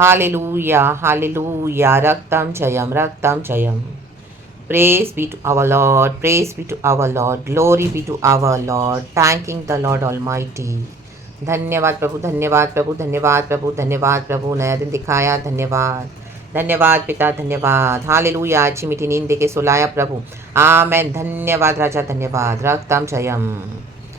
Hallelujah, hallelujah, रक्तम जयम। Praise be to our Lord, praise be to our Lord, glory be to our Lord, thanking the Lord Almighty। धन्यवाद प्रभु, धन्यवाद प्रभु, धन्यवाद प्रभु, धन्यवाद प्रभु, नया दिन दिखाया, धन्यवाद। धन्यवाद पिता, धन्यवाद। हालेलुया, अच्छी मीठी नींद देके सुलाया प्रभु। आमेन, धन्यवाद राजा, धन्यवाद। रक्तम जयम।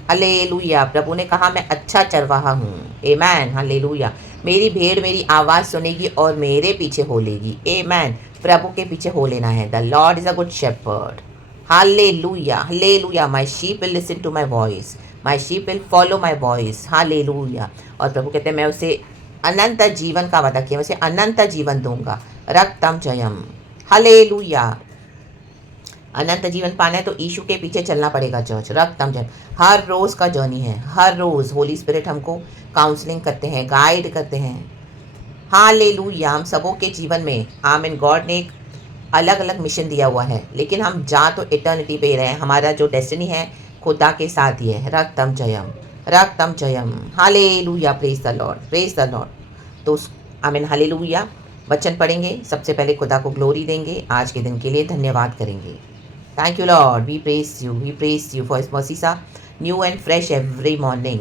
हालेलुया, प्रभु ने कहा मैं अच्छा चरवाहा हूँ। आमेन, हालेलुया। मेरी भेड़ मेरी आवाज़ सुनेगी और मेरे पीछे हो लेगी। आमेन, प्रभु के पीछे हो लेना है। The Lord is a good shepherd. Hallelujah, hallelujah. My sheep will listen to my voice, my sheep will follow my voice. Hallelujah. और प्रभु कहते हैं मैं उसे अनंत जीवन का वादा किया, मैं उसे अनंत जीवन दूंगा। रक्तम जयम। हालेलुया। अनंत जीवन पाना है तो यीशु के पीछे चलना पड़ेगा चर्च। रक्तम जयम। हर रोज़ का जर्नी है, हर रोज़ होली स्पिरिट हमको काउंसलिंग करते हैं, गाइड करते हैं। हालेलुया। हम सबों के जीवन में आमीन, गॉड ने एक अलग अलग मिशन दिया हुआ है, लेकिन हम जा तो इटर्निटी पे रहे हैं। हमारा जो डेस्टिनी है खुदा के साथ ही है। रक्तम जयम, रक्तम जयम। Hallelujah, praise the Lord, praise the Lord. तो आमीन, हालेलुया। वचन पढ़ेंगे, सबसे पहले खुदा को ग्लोरी देंगे, आज के दिन के लिए धन्यवाद करेंगे। Thank you Lord, we praise you for his mercies are new and fresh every morning.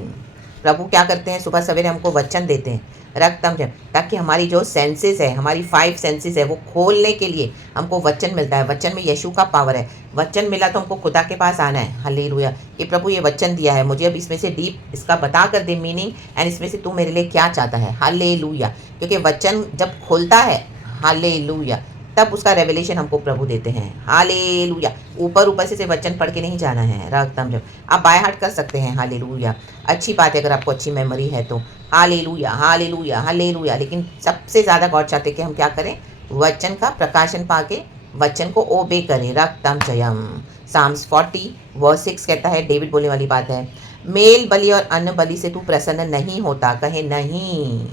प्रभु क्या करते हैं, सुबह सवेरे हमको वचन देते हैं। रक्तम जयम, ताकि हमारी जो सेंसेस है, हमारी 5 सेंसेस है, वो खोलने के लिए हमको वचन मिलता है। वचन में यीशु का पावर है। वचन मिला तो हमको खुदा के पास आना है। हालेलुया, कि प्रभु ये वचन दिया है मुझे, अब इसमें से डीप इसका बता कर दे मीनिंग, एंड इसमें से तू मेरे लिए क्या चाहता है। हालेलुया, क्योंकि वचन जब खुलता है, हालेलुया, तब उसका रेवलेशन हमको प्रभु देते हैं। हालेलुया। ऊपर ऊपर से वचन पढ़ के नहीं जाना है। रक्तम जब आप बाय हार्ट कर सकते हैं। हालेलुया, अच्छी बात है अगर आपको अच्छी मेमोरी है तो। Hallelujah, hallelujah, hallelujah. लेकिन सबसे ज़्यादा गॉड चाहते कि हम क्या करें, वचन का प्रकाशन पाके वचन को ओबे करें। रक्तम जयम। साम्स 40:6 कहता है, डेविड बोलने वाली बात है, मेल बलि और अन्न बलि से तू प्रसन्न नहीं होता। कहे नहीं।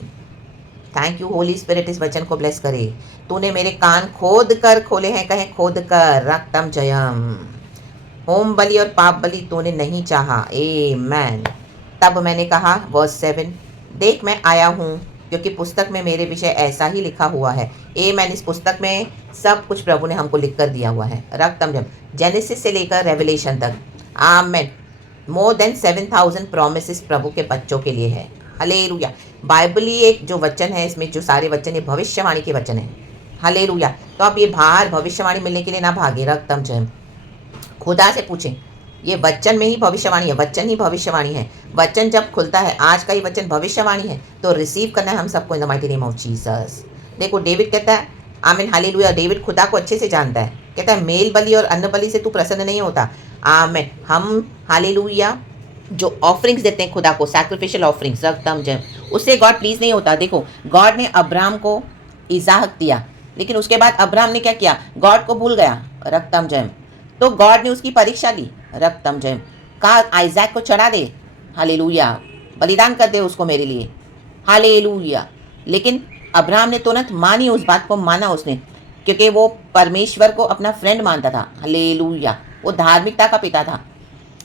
थैंक यू होली स्पिरिट, इस वचन को ब्लेस करे। तूने मेरे कान खोद कर खोले हैं, कहे खोद कर। रक्तम जयम। होम बलि और पाप बलि तूने नहीं चाहा। आमेन। तब मैंने कहा, वर्स 7, देख मैं आया हूँ, क्योंकि पुस्तक में मेरे विषय ऐसा ही लिखा हुआ है। आमेन। इस पुस्तक में सब कुछ प्रभु ने हमको लिख कर दिया हुआ है। रक्तम जयम, जेनेसिस से लेकर रेवलेशन तक। आमेन। मोर देन 7,000 प्रोमिसेस प्रभु के बच्चों के लिए है। हालेलुया। बाइबल ही एक जो वचन है, इसमें जो सारे वचन ये भविष्यवाणी के वचन है। हालेलुया। तो आप ये बाहर भविष्यवाणी मिलने के लिए ना भागे। रक्तम जयम। खुदा से पूछें, ये वचन में ही भविष्यवाणी है, वचन ही भविष्यवाणी है। वचन जब खुलता है, आज का ये वचन भविष्यवाणी है, तो रिसीव करना है हम सबको इन the mighty name of Jesus. देखो डेविड कहता है, आमीन, हालेलुया। डेविड खुदा को अच्छे से जानता है। कहता है मेल बलि और अन्न बलि से तू प्रसन्न नहीं होता। आमीन। हम हालेलुया जो ऑफरिंग्स देते हैं खुदा को, सैक्रिफिशियल ऑफरिंग्स, रक्तम जयम, उससे गॉड प्लीज नहीं होता। देखो गॉड ने अब्राहम को इजाहक दिया, लेकिन उसके बाद अब्राहम ने क्या किया, गॉड को भूल गया। रक्तम जयम। तो गॉड ने उसकी परीक्षा ली। रक्तम जयम। कहा आइजैक को चढ़ा दे। हालेलुया, बलिदान कर दे उसको मेरे लिए। हालेलुया। लेकिन अब्राहम ने तुरंत मानी, उस बात को माना उसने, क्योंकि वो परमेश्वर को अपना फ्रेंड मानता था। हालेलुया। वो धार्मिकता का पिता था।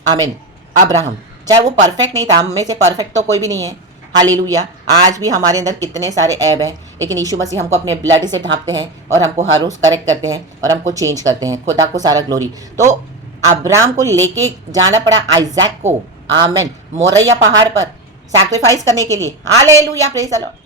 आमीन। अब्राहम, चाहे वो परफेक्ट नहीं था, हम में से परफेक्ट तो कोई भी नहीं है। हालेलुया। आज भी हमारे अंदर कितने सारे ऐब हैं, लेकिन यीशु मसीह हमको अपने ब्लड से ढांपते हैं और हमको हर रोज़ करेक्ट करते हैं और हमको चेंज करते हैं। खुदा को सारा ग्लोरी। तो अब्राहम को लेके जाना पड़ा आइजैक को, आमेन, मोरैया पहाड़ पर सैक्रिफाइस करने के लिए। Hallelujah, praise the Lord.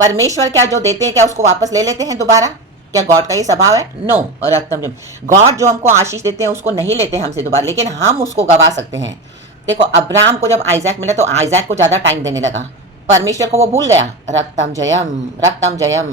परमेश्वर क्या जो देते हैं, क्या उसको वापस ले लेते हैं दोबारा? क्या गॉड का ये स्वभाव है? नो। रक्तम जयम। गॉड जो हमको आशीष देते हैं उसको नहीं लेते हमसे दोबारा, लेकिन हम उसको गवा सकते हैं। देखो अब्राहम को जब आइजैक मिला तो आइजैक को ज़्यादा टाइम देने लगा, परमेश्वर को वो भूल गया। रक्तम जयम, रक्तम जयम।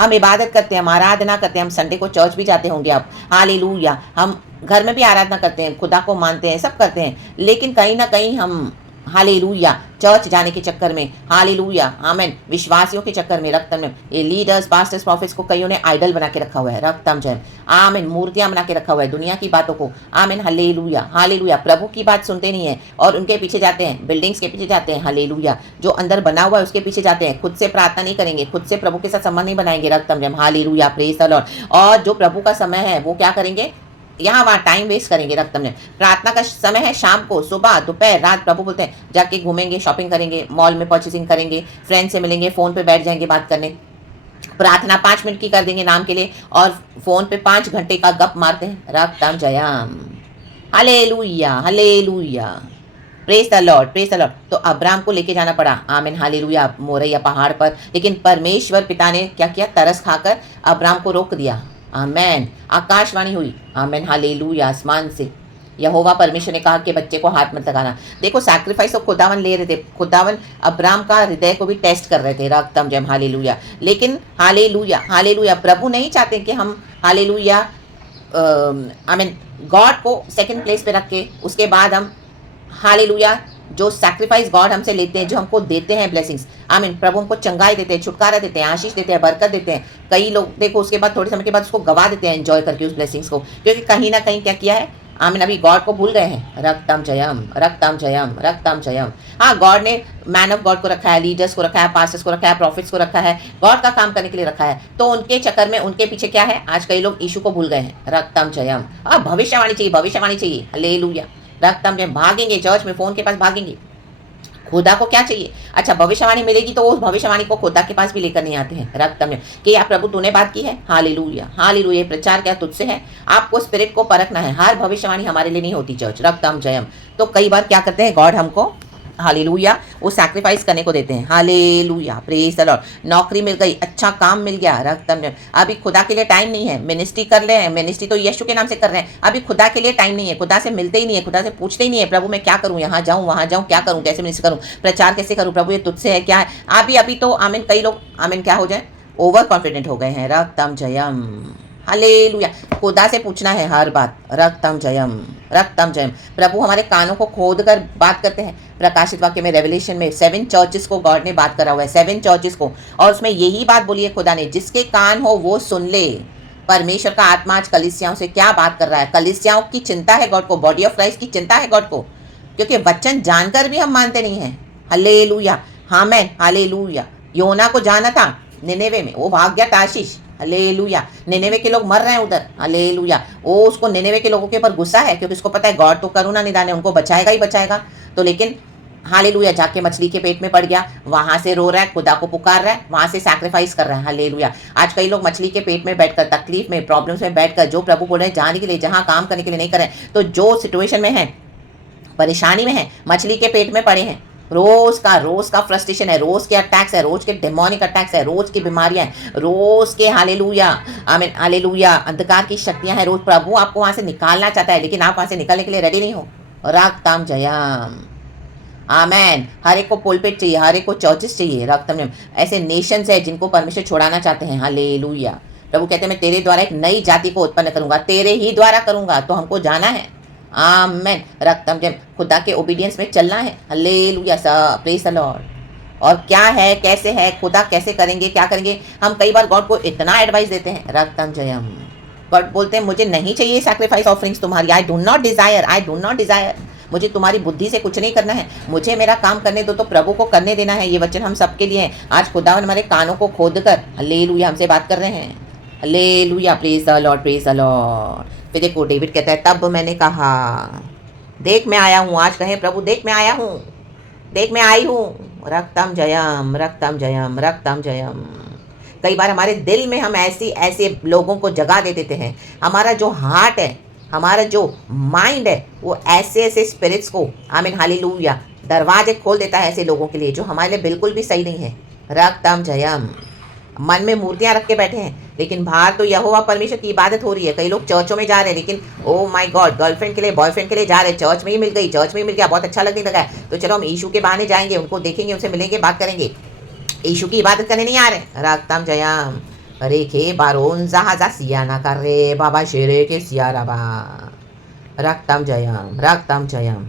हम इबादत करते हैं, हम आराधना करते हैं, हम संडे को चर्च भी जाते होंगे आप। हालेलुया। हम घर में भी आराधना करते हैं, खुदा को मानते हैं, सब करते हैं, लेकिन कहीं ना कहीं हम हालेलुया चर्च जाने के चक्कर में, हालेलुया, आमेन, विश्वासियों के चक्कर में, रक्तम जयम, ये लीडर्स, पास्टर्स, प्रॉफिट्स को कईयों ने आइडल बना के रखा हुआ है। रक्तम जयम, आमेन, मूर्तियां बना के रखा हुआ है दुनिया की बातों को। आमेन, हालेलुया, हालेलुया। प्रभु की बात सुनते नहीं है और उनके पीछे जाते हैं, बिल्डिंग्स के पीछे जाते हैं। हालेलुया। जो अंदर बना हुआ है उसके पीछे जाते हैं, खुद से प्रार्थना नहीं करेंगे, खुद से प्रभु के साथ संबंध नहीं बनाएंगे। रक्तम जयम, हालेलुया, प्रेज द लॉर्ड। और जो प्रभु का समय है वो क्या करेंगे, यहाँ वहाँ टाइम वेस्ट करेंगे रक्त में। प्रार्थना का समय है शाम को, सुबह, दोपहर, रात। प्रभु बोलते हैं जाके घूमेंगे, शॉपिंग करेंगे, मॉल में परचेसिंग करेंगे, फ्रेंड से मिलेंगे, फ़ोन पे बैठ जाएंगे बात करने। प्रार्थना 5 मिनट की कर देंगे नाम के लिए और फ़ोन पे 5 घंटे का गप मारते हैं। रक्तम जयम, hallelujah hallelujah, praise the Lord praise the Lord. तो अब्राहम को लेके जाना पड़ा, आमीन हालेलुया, मोरैया पहाड़ पर। लेकिन परमेश्वर पिता ने क्या किया, तरस खाकर अब्राहम को रोक दिया। आमीन, आकाशवाणी हुई, आमीन हालेलुया, आसमान से यहोवा परमेश्वर ने कहा कि बच्चे को हाथ मत लगाना। देखो सैक्रिफाइस तो खुदावन ले रहे थे, खुदावन अब्राहम का हृदय को भी टेस्ट कर रहे थे। रक्तम जयम हालेलुया। लेकिन हालेलुया हालेलुया, प्रभु नहीं चाहते कि हम हालेलुया आई मीन गॉड को सेकंड प्लेस पे रख के उसके बाद हम हालेलुया जो सैक्रिफाइस गॉड हमसे लेते हैं, जो हमको देते हैं ब्लेसिंग्स, आमीन, प्रभु हमको चंगाई देते हैं, छुटकारा देते हैं, आशीष देते हैं, बरकत देते हैं। कई लोग देखो उसके बाद थोड़े समय के बाद उसको गवा देते हैं एंजॉय करके उस ब्लेसिंग्स को, क्योंकि कहीं ना कहीं क्या किया है, आमीन, अभी गॉड को भूल गए हैं। रक्तम जयम रक्तम जयम रक्तम जयम। हाँ, गॉड ने मैन ऑफ गॉड को रखा है, लीडर्स को रखा है, पास्टर्स को रखा है, प्रॉफिट्स को रखा है, गॉड का काम करने के लिए रखा है। तो उनके चक्कर में उनके पीछे क्या है, आज कई लोग यीशु को भूल गए हैं। रक्तम जयम। भविष्यवाणी चाहिए, भविष्यवाणी चाहिए, हालेलुया। रक्तम जयम, भागेंगे चर्च में, फोन के पास भागेंगे। खुदा को क्या चाहिए, अच्छा भविष्यवाणी मिलेगी तो उस भविष्यवाणी को खुदा के पास भी लेकर नहीं आते हैं। रक्तम में कि या प्रभु तूने बात की है, हालेलुया हालेलुया, प्रचार क्या तुझसे है, आपको स्पिरिट को परखना है। हर भविष्यवाणी हमारे लिए नहीं होती चर्च। रक्तम जयम। तो कई बार क्या करते हैं, गॉड हमको हालेलुया वो सैक्रिफाइस करने को देते हैं। Hallelujah, praise the Lord. नौकरी मिल गई, अच्छा काम मिल गया, रक्तम जयम। अभी खुदा के लिए टाइम नहीं है, मिनिस्ट्री कर रहे हैं, मिनिस्ट्री तो यीशु के नाम से कर रहे हैं, अभी खुदा के लिए टाइम नहीं है, खुदा से मिलते ही नहीं है, खुदा से पूछते ही नहीं है, प्रभु मैं क्या करूँ, यहाँ जाऊँ वहाँ जाऊँ, क्या करूँ, कैसे मिनिस्ट्री करूँ, प्रचार कैसे करूँ, प्रभु ये तुझसे है क्या है। अभी अभी तो आमीन, कई लोग आमीन क्या हो जाए, ओवर कॉन्फिडेंट हो गए हैं। रक्तम जयम, हालेलुया। खुदा से पूछना है हर बात। रक्तम जयम रक्तम जयम। प्रभु हमारे कानों को खोद कर बात करते हैं। प्रकाशित वाक्य में, रेवलेशन में 7 चर्चेस को गॉड ने बात करा हुआ है, 7 चर्चेस को, और उसमें यही बात बोली है खुदा ने, जिसके कान हो वो सुन ले। परमेश्वर का आत्मा आज कलीसियाओं से क्या बात कर रहा है। कलीसियाओं की चिंता है गॉड को, बॉडी ऑफ क्राइस्ट की चिंता है गॉड को, क्योंकि वचन जानकर भी हम मानते नहीं हैं। हालेलुया, आमेन, हालेलुया। योना को जाना था निनेवे में, वो भाग गया ताशीश। हालेलुया, निनेवे के लोग मर रहे हैं उधर। हालेलुया, वो उसको निनेवे के लोगों के ऊपर गुस्सा है, क्योंकि उसको पता है गॉड तो करुणा निदान है, उनको बचाएगा ही बचाएगा। तो लेकिन हालेलुया जाके मछली के पेट में पड़ गया, वहां से रो रहा है, खुदा को पुकार रहा है, वहां से सैक्रिफाइस कर रहा है। हालेलुया। आज कई लोग मछली के पेट में बैठकर, तकलीफ में, प्रॉब्लम्स में बैठकर, जो प्रभु बोल रहे हैं जाने के लिए, जहां काम करने के लिए नहीं कर रहे हैं, तो जो सिचुएशन में है, परेशानी में है, मछली के पेट में पड़े हैं, रोज का फ्रस्ट्रेशन है, रोज के अटैक्स है, रोज के डेमोनिक अटैक्स है, रोज की बीमारियां हैं, रोज के हालेलुया आमीन हालेलुया अंधकार की शक्तियां हैं। रोज प्रभु आपको वहां से निकालना चाहता है, लेकिन आप वहां से निकलने के लिए रेडी नहीं हो। रक्तम जयम, आमेन। हर एक को पुलपिट चाहिए, हर एक को चर्चेस चाहिए। रक्तम जयम। ऐसे नेशंस है जिनको परमेश्वर छोड़ाना चाहते हैं। हालेलुया। प्रभु कहते हैं मैं तेरे द्वारा एक नई जाति को उत्पन्न करूंगा, तेरे ही द्वारा करूंगा, तो हमको जाना है। आमेन। रक्तम जयम, खुदा के ओबीडियंस में चलना है। Hallelujah, praise the Lord. और क्या है, कैसे है, खुदा कैसे करेंगे, क्या करेंगे, हम कई बार गॉड को इतना एडवाइस देते हैं। रक्तम जयम। गॉड बोलते हैं मुझे नहीं चाहिए सैक्रिफाइस ऑफरिंग्स तुम्हारी, आई डू नॉट डिजायर, मुझे तुम्हारी बुद्धि से कुछ नहीं करना है, मुझे मेरा काम करने दो, तो प्रभु को करने देना है। ये वचन हम सबके लिए है। आज खुदावन हमारे कानों को खोद कर हालेलुया हमसे बात कर रहे हैं। Hallelujah, praise the Lord praise the Lord. फिर देखो डेविड कहता है तब मैंने कहा देख मैं आया हूँ। आज कहें प्रभु देख मैं आया हूँ, देख मैं आई हूँ। रक्तम जयम रक्तम जयम रक्तम जयम। कई बार हमारे दिल में हम ऐसे लोगों को जगा दे देते हैं। हमारा जो हार्ट है, हमारा जो माइंड है, वो ऐसे स्पिरिट्स को आमीन हालेलुया दरवाजे खोल देता है ऐसे लोगों के लिए जो हमारे लिए बिल्कुल भी सही नहीं है। रक्तम जयम। मन में मूर्तियां रख के बैठे हैं, लेकिन बाहर तो यहोवा परमेश्वर की इबादत हो रही है। कई लोग चर्चों में जा रहे हैं, लेकिन ओ माय गॉड गर्लफ्रेंड के लिए, बॉयफ्रेंड के लिए जा रहे हैं, चर्च में ही मिल गई, चर्च में ही मिल गया, बहुत अच्छा लगने लगा है, तो चलो हम यीशु के बहाने जाएंगे, उनको देखेंगे, उनसे मिलेंगे, बात करेंगे। यीशु की इबादत करने नहीं आ रहे। रक्तम जयम। अरे के बारोन जहाजा सियाना कर रे बाबा शेरे के सियाराबा। रक्तम जयम रक्तम जयम।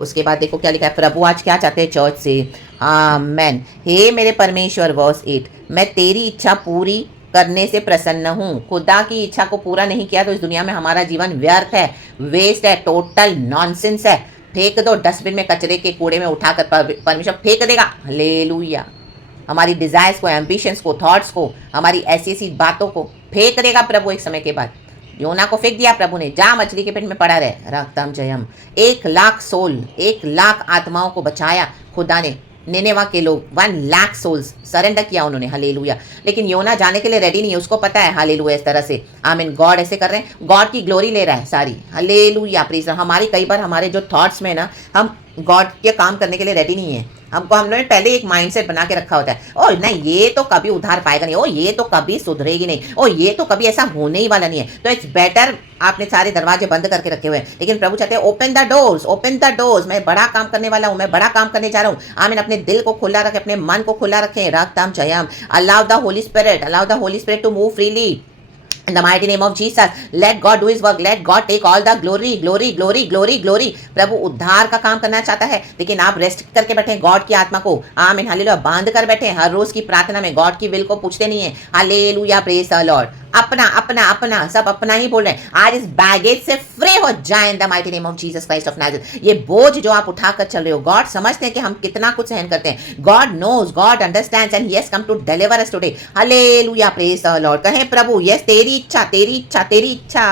उसके बाद देखो क्या लिखा है, प्रभु आज क्या चाहते हैं चर्च से। आमेन। हे मेरे परमेश्वर, वर्स 8, मैं तेरी इच्छा पूरी करने से प्रसन्न हूँ। खुदा की इच्छा को पूरा नहीं किया तो इस दुनिया में हमारा जीवन व्यर्थ है, वेस्ट है, टोटल नॉनसेंस है। फेंक दो डस्टबिन में, कचरे के कूड़े में उठाकर परमेश्वर फेंक देगा। हालेलुया। हमारी डिजायर्स को, एम्बिशंस को, थॉट्स को, हमारी ऐसी बातों को फेंक देगा प्रभु एक समय के बाद। योना को फेंक दिया प्रभु ने, जा मछली के पेट में पड़ा रहे, रक्तम जयम। 1,00,000 सोल, 1,00,000 आत्माओं को बचाया खुदा ने। निनेवा के लोग 1,00,000 सोल्स सरेंडर किया उन्होंने, हालेलुया। लेकिन योना जाने के लिए रेडी नहीं है, उसको पता है, हालेलुया। इस तरह से आमीन, गॉड ऐसे कर रहे हैं, गॉड की ग्लोरी ले रहा है सारी, हालेलुया, प्रेज। हमारी कई बार हमारे जो थॉट्स में ना, हम गॉड के काम करने के लिए रेडी नहीं है। हमने पहले एक माइंडसेट बना के रखा होता है, ओ नहीं ये तो कभी उधार पाएगा नहीं, ओ ये तो कभी सुधरेगी नहीं, ओ ये तो कभी ऐसा होने ही वाला नहीं है। तो इट्स बेटर आपने सारे दरवाजे बंद करके रखे हुए हैं। लेकिन प्रभु चाहते हैं open the doors, open the doors. मैं बड़ा काम करने वाला हूँ, मैं बड़ा काम करने जा रहा हूँ। आमीन, अपने दिल को खुला रखें, अपने मन को खुला रखें, रक्तम जयम। Allow the holy spirit to move freely in the mighty name of Jesus. Let God do his work. Let God take all the glory. प्रभु उद्धार का काम करना चाहता है, लेकिन आप रेस्ट करके बैठे गॉड की आत्मा को, आमीन, हालेलुया, बांध कर बैठे हर रोज की प्रार्थना में, गॉड की विल को पूछते नहीं है, हालेलुया, प्रेज द लॉर्ड। अपना अपना अपना सब अपना ही बोल रहे हैं। आज इस बैगेज से फ्री हो जाए इन the mighty name of Jesus Christ of Nazareth. ये बोझ जो आप उठाकर चल रहे हो, गॉड समझते हैं कि हम कितना कुछ सहन करते हैं। God knows, God understands and he has come to deliver us today, hallelujah, praise the Lord. कहें प्रभु यस, तेरी इच्छा, तेरी इच्छा, तेरी इच्छा।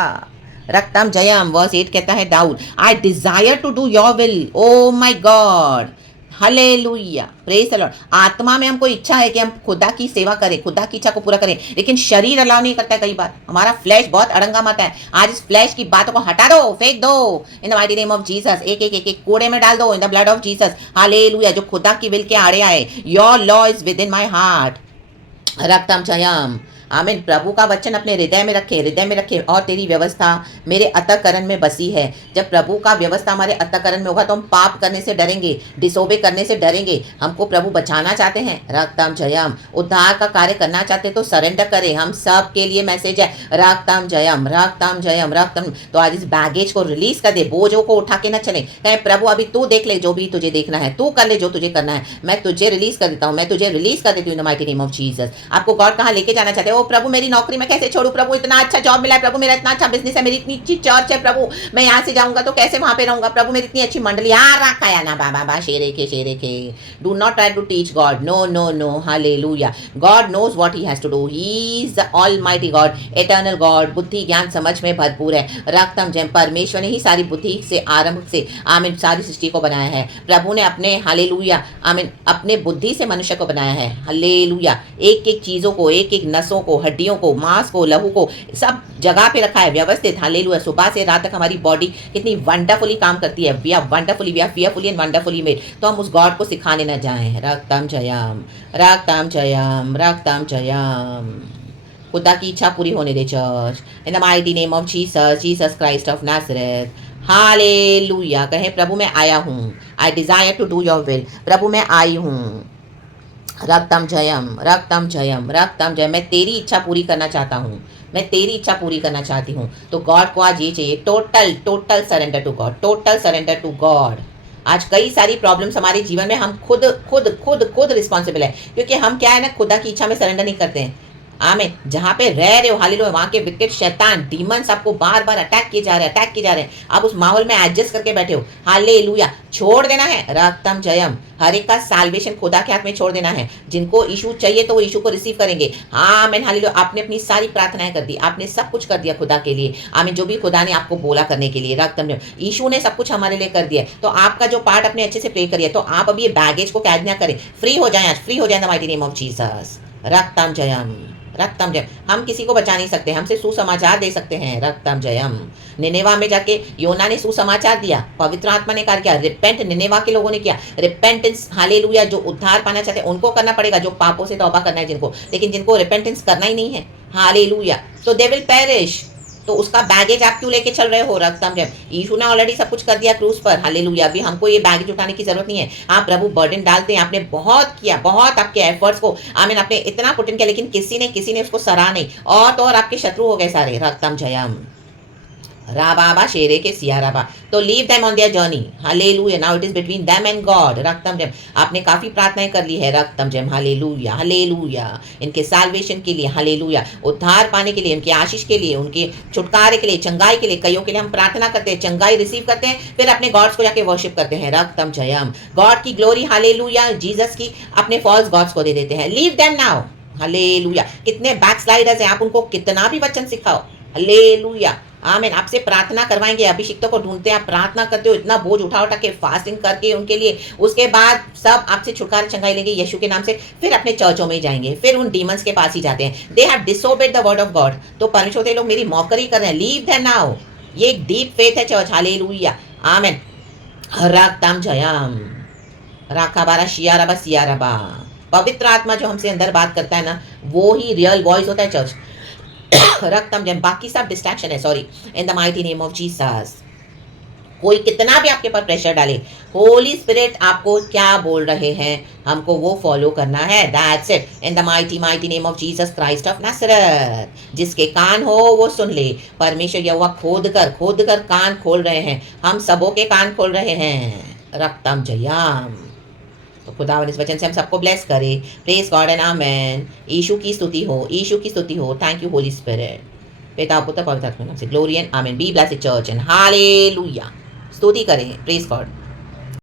रक्तम जयम। वर्स 8 कहता है दाऊद, I desire to do your will, O my God, hallelujah, praise the Lord. आत्मा में हमको इच्छा है कि हम खुदा की सेवा करें, खुदा की इच्छा को पूरा करें, लेकिन शरीर अलाउ नहीं करता है। कई बार हमारा फ्लैश बहुत अड़ंगा मत है। आज इस फ्लैश की बातों को हटा दो, फेंक दो in the mighty name of Jesus. एक एक एक एक कूड़े में डाल दो in the blood of Jesus, hallelujah. जो खुदा की विल के आड़े आए, your law is within my heart, रक्तम जयम। आमीन। प्रभु का वचन अपने हृदय में रखे और तेरी व्यवस्था मेरे अंतःकरण में बसी है। जब प्रभु का व्यवस्था हमारे अंतःकरण में होगा तो हम पाप करने से डरेंगे, डिसोबे करने से डरेंगे। हमको प्रभु बचाना चाहते हैं, रक्तम जयम। उद्धार का कार्य करना चाहते हैं तो सरेंडर करें। हम सब के लिए मैसेज है, रक्तम जयम, रक्तम जयम, रक्तम। तो आज इस बैगेज को रिलीज कर दे, बोझों को उठा के ना चले। कहे प्रभु अभी तू देख ले, जो भी तुझे देखना है तू कर ले, जो तुझे करना है मैं तुझे रिलीज कर देता हूँ, मैं तुझे रिलीज कर देती हूँ इन the mighty name of Jesus. आपको गॉड कहाँ लेके जाना चाहते हैं? ओ प्रभु मेरी नौकरी में कैसे छोड़ू, प्रभु इतना अच्छा जॉब मिला है, प्रभु मेरा इतना अच्छा बिजनेस है, मेरी इतनी अच्छी चर्च है, प्रभु मैं यहाँ से जाऊंगा तो कैसे वहां पे रहूंगा, प्रभु मेरी इतनी अच्छी मंडली, रखा ना बाबा शेरे के। Do not try to teach God, no no no, hallelujah. God knows what he has to do, he is the almighty God, eternal God, बुद्धि ज्ञान समझ में भरपूर है, रक्तम जय। परमेश्वर ने ही सारी बुद्धि से आरंभ से आमीन सारी सृष्टि को बनाया है। प्रभु ने अपने हालेलुया आमीन अपने बुद्धि से मनुष्य को बनाया है, हालेलुया। एक एक चीजों को, एक एक नसों को, हड्डियों को, मांस को, लहू को सब जगह पे रखा है, व्यवस्थित, हालेलुया। सुबह से रात तक हमारी बॉडी कितनी वंडरफुली काम करती है, we are wonderfully, we are fearfully and wonderfully made. तो हम उस गॉड को सिखाने न जाएं, रक्तम जयम, रक्तम जयम, रक्तम जयम। खुदा की इच्छा पूरी होने दे church, in the mighty name of Jesus, Jesus Christ of Nazareth, hallelujah. कहें प्रभु मैं आया हूँ, I desire to do your will, प्रभु मैं आई हूँ, रक्तम जयम, रक्तम जयम, रक्तम जयम। मैं तेरी इच्छा पूरी करना चाहता हूँ, मैं तेरी इच्छा पूरी करना चाहती हूँ। तो गॉड को आज ये चाहिए, total total surrender to God, total surrender to God. आज कई सारी प्रॉब्लम्स हमारे जीवन में हम खुद खुद खुद खुद रिस्पॉन्सिबल है, क्योंकि हम क्या है ना, खुदा की इच्छा में सरेंडर नहीं करते हैं। आमीन। जहाँ पे रह रहे हो हालेलुया, वहाँ के विकेट शैतान डीमंस आपको बार बार अटैक किए जा रहे हैं, आप उस माहौल में एडजस्ट करके बैठे हो, हालेलुया। छोड़ देना है, रक्तम जयम। हर एक का साल्वेशन खुदा के हाथ में छोड़ देना है। जिनको यीशु चाहिए तो वो यीशु को रिसीव करेंगे, आमीन, हालेलुया। आपने अपनी सारी प्रार्थनाएं कर दी, आपने सब कुछ कर दिया खुदा के लिए, आमीन। जो भी खुदा ने आपको बोला करने के लिए, रक्तम जयम, यीशु ने सब कुछ हमारे लिए कर दिया है। तो आपका जो पार्ट अपने अच्छे से प्ले करिए। तो आप अभी ये बैगेज को कैद ना करें, फ्री हो जाए, आज फ्री हो जाए the mighty name of Jesus, रक्तम जयम, रक्तम जयम। हम किसी को बचा नहीं सकते, हमसे सुसमाचार दे सकते हैं, रक्तम जयम। निनेवा में जाके योना ने सुसमाचार दिया, पवित्र आत्मा ने कार्य किया, रिपेंट निनेवा के लोगों ने किया, रिपेंटेंस, हालेलुया। जो उद्धार पाना चाहते हैं उनको करना पड़ेगा, जो पापों से तौबा करना है जिनको, लेकिन जिनको रिपेंटेंस करना ही नहीं है, हालेलुया, तो दे विल पेरिश। तो उसका बैगेज आप क्यों लेके चल रहे हो, रक्तम जयम। यीशु ने ऑलरेडी सब कुछ कर दिया क्रूज पर, हालेलुया। अभी हमको ये बैगेज उठाने की जरूरत नहीं है। हाँ प्रभु बर्डन डालते हैं, आपने बहुत किया, बहुत आपके एफर्ट्स को आमीन आपने इतना पुट इन किया, लेकिन किसी ने उसको सराहा नहीं, और तो और आपके शत्रु हो गए सारे, रक्तम जयम, राबाबा शेरे के सिया राबा। तो leave them on their journey, hallelujah. Now it is between them and God, रक्तम जयम। आपने काफी प्रार्थनाएं कर ली है, रक्तम जयम, हालेलुया, हालेलुया। इनके साल्वेशन के लिए, हालेलुया, उद्धार पाने के लिए, उनकी आशीष के लिए, उनके छुटकारे के लिए, चंगाई के लिए। कईयों के लिए हम प्रार्थना करते हैं, चंगाई रिसीव करते हैं, फिर अपने गॉड्स को जाके वर्शिप करते हैं, रक्तम जयम। गॉड की ग्लोरी, हालेलुया, जीसस की अपने फॉल्स गॉड्स को दे देते हैं। Leave them now, hallelujah. कितने बैकस्लाइडर्स हैं, आप उनको कितना भी वचन सिखाओ, हालेलुया, आमीन। आपसे प्रार्थना करवाएंगे, अभिषिक्तों को ढूंढते हैं, आप प्रार्थना करते हो, इतना बोझ उठा उठा के फास्टिंग करके उनके लिए, उसके बाद सब आपसे छुटकारा चंगाई लेंगे यीशु के नाम से, फिर अपने चर्चों में जाएंगे, फिर उन डीमंस के पास ही जाते हैं। They have disobeyed the word of God, तो परमेश्वर के लोग मेरी मौकरी कर रहे हैं, लीव देम नाउ। ये एक डीप फेथ है चर्च, हालेलुया, आमीन। रागताम जयम, राखाबारा शियाराबा सियाराबा। पवित्र आत्मा जो हमसे अंदर बात करता है ना, वो ही रियल वॉइस होता है चर्च। रक्तम जम, बाकी सब डिस्ट्रैक्शन है, sorry. In the mighty name of Jesus, कोई कितना भी आपके ऊपर प्रेशर डाले, होली स्पिरिट आपको क्या बोल रहे हैं, हमको वो फॉलो करना है, that's it. In the mighty mighty name of Jesus Christ of नासरत, जिसके कान हो वो सुन ले। परमेश्वर यहोवा खोद कर कान खोल रहे हैं, हम सबों के कान खोल रहे हैं। रक्तम जयाम। तो खुदावन इस वचन से हम सबको ब्लेस करे। प्रेज गॉड एंड आमेन। यीशु की स्तुति हो, यीशु की स्तुति हो। Thank you Holi spirit. पिता पुत्र पवित्र आत्मा के नाम से, glory and amen. Be blessed church and hallelujah. स्तुति करें, प्रेज गॉड।